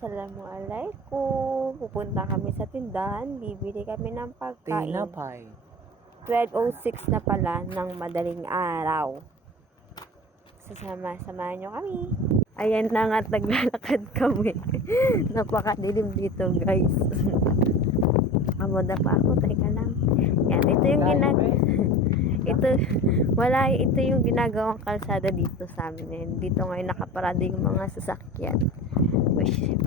Assalamualaikum. Pupunta kami sa tindahan. Bibili kami ng pagkain. Tinapay. 12:06 na pala ng madaling araw. Samahan nyo kami. Ayan na nga, naglalakad kami. Napakadilim dito, guys. Amoda pa ako. Teka lang. Yan, ito yung ito yung ginagawang kalsada dito sa amin. Dito ngayon nakaparada yung mga sasakyan.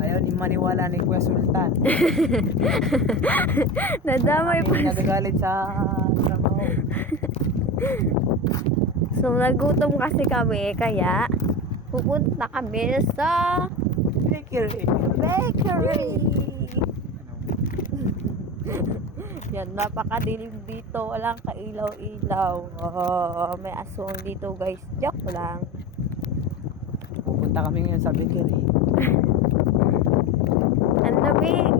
Ayaw ni maniwala ni Kuya Sultan. Nadamay pa. Nagagalit sa trabaho. So nagutom kasi kami kaya pupunta kami sa Bakery. Yan, napakadilim dito. Walang kailaw-ilaw. Oh, may aswang dito, guys. Joke lang. Pupunta kami ngayon sa bakery. Ang lamig.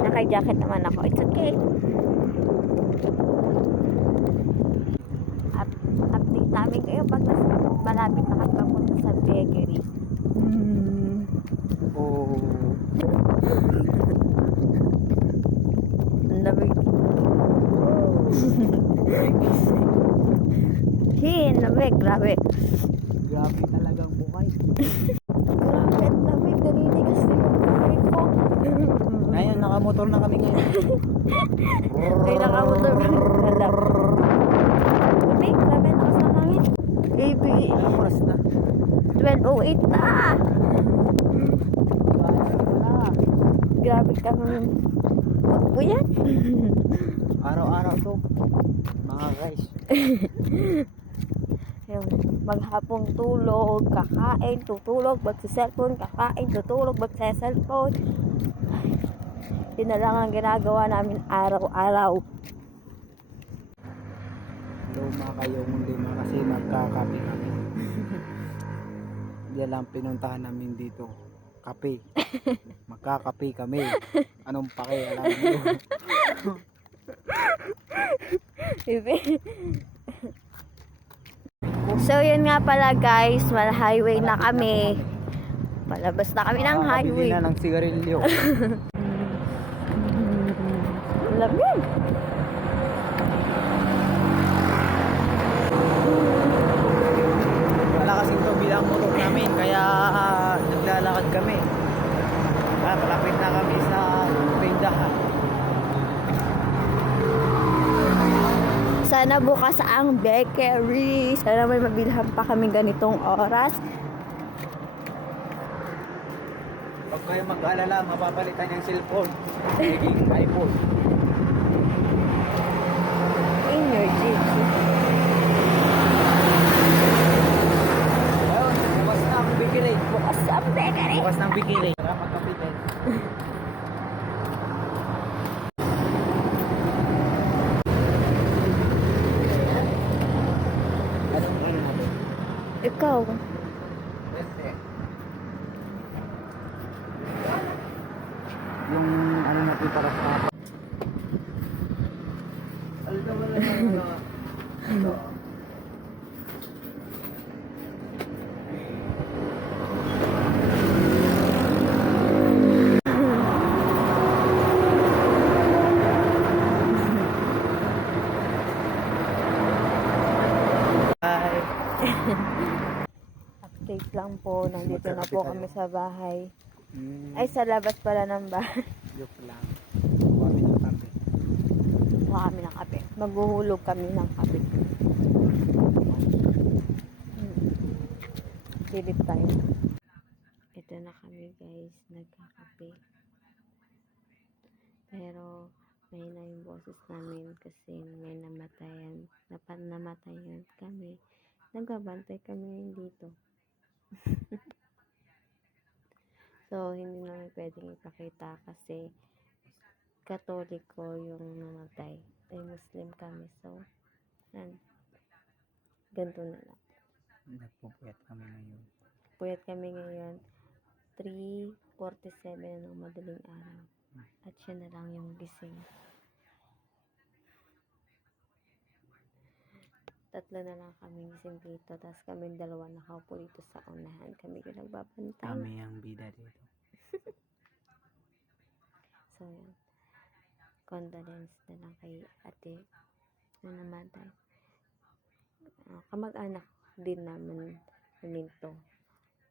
Naka-jacket naman ako. It's okay. Update namin kayo pag malapit na kami papunta sa bakery. Oh. Ang lamig. Lamig. Grabe. Grabe talagang buhay. Grabe, ang lamig. Naninigas na yung lamig ko. Ngayon, nakamotor na kami ngayon. Ay, nakamotor kami. Grabe, nakas na kami. Baby. Anong oras na? 12:08 na. Grabe ka ng magbuyan. Araw-araw to, mga guys. Yung maghapong tulog, kakain, tutulog, magsi-cellphone, kakain, tutulog, magsi-cellphone. Yun na lang ang ginagawa namin araw-araw. Luma kayong lima kasi magkakape kami. Yan lang pinuntahan namin dito. Kape. Magkakape kami. Anong pakialam nyo? So yun nga pala, guys, highway na kami. Malabas na kami ng highway. Bili na ng sigarilyo. Lamig. Wala kasing tubig ang motor namin kaya naglalakad kami. Malapit na kami sa tindahan. Sana bukas ang bakery. Sana may mabilhan pa kami ganitong oras. Huwag kayo mag-alala, mapapalitan yung cellphone. Naging iPhone. Energy. Ayun, bukas na ang bikili. Bukas ang bakery. Bukas na ang bikili. Dapat kapitin. Anong ano natin? Ikaw. Este. Yung ano natin para sa Bye. Update lang po. Nandito na po kami sa bahay. Hmm, Ay, sa labas pala ng bahay. joke lang. Kami ng kape. Kuha kami ng kape. Maghuhulog kami ng kape. Silip tayo. Ito na kami, guys. Nagkakape. Pero may na yung boses namin kasi may namatayan. Namatayan kami. Nagbabantay kami ngayon dito. So, hindi namin pwedeng ipakita kasi Katoliko yung namatay. Ay, Muslim kami. So, yan. Ganito na lang. Nagpupuyat kami ngayon. Puyat kami ngayon. 3:47 ng madaling araw. At siya na lang yung gising. tatlo na lang kami gising dito. Tapos kami dalawa nakaupo dito sa unahan. Kami yung nagbabantay. Kami ang bida dito. So, yun. Condolence na lang kay ate na namatay. Kamag-anak din naman to.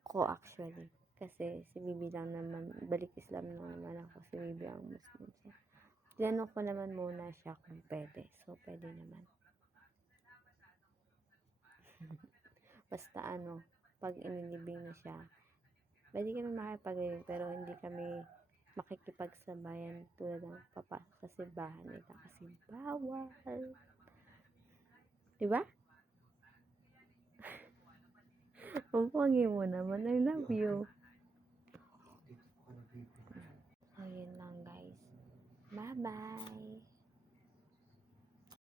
Ko actually. Kasi si Bibi lang naman, balik Islam lang naman ako. Si Bibi ang Muslim. So, tinanong ko naman muna siya kung pwede. So, pwede naman. Basta pag inilibing na siya, pwede kami makipag-libing pero hindi kami makikipagsabayan tulad ng papasok sa simbahan nila kasi bawal. Diba? Pumpogi mo naman. I love you. So, yun lang guys. Bye-bye.